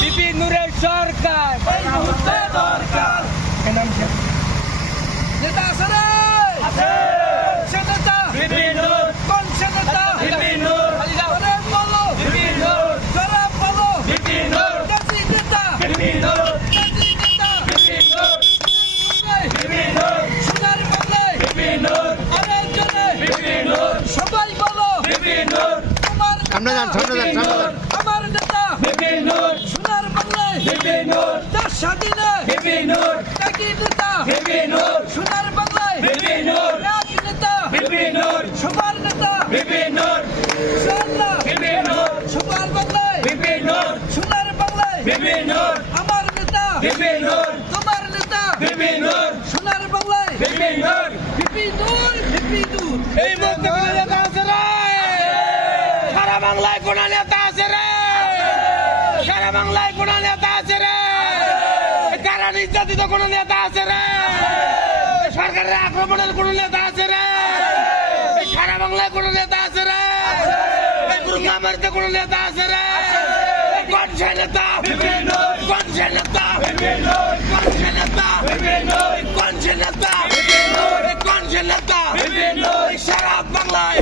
বিপিনুরের সরকার দরকার নেতা আছে রে আছে সে নেতা বিপিনুর কোন সে নেতা বিপিনুর হরেন বলো বিপিনুর জরাব বলো বিপিনুর কাজী নেতা বিপিনুর সবাই বলো বিপিনুর আমরা যান সামনে যান আমার নেতা সোনার বাংলায় দেশ স্বাধীনে একই নেতা সোনার বাংলায় এক নেতা সবার নেতা ইনশাআল্লাহ সবার বাংলায় সোনার বাংলায় আমার নেতা তোমার নেতা সোনার বাংলায় বিপি নূর বিপি নূর এই বাংলায় কোন নেতা আছে রে সারা বাংলায় কোন নেতা আছে রে? কারা নির্যাতিত কোন নেতা আছে রে? সরকারের আক্রমণের কোন নেতা আছে রে? সারা বাংলায় কোন নেতা আছে রে? গুরুগ্রামের কোন নেতা আছে রে? কোন সে নেতা কোন সে নেতা কোন সে সারা বাংলায়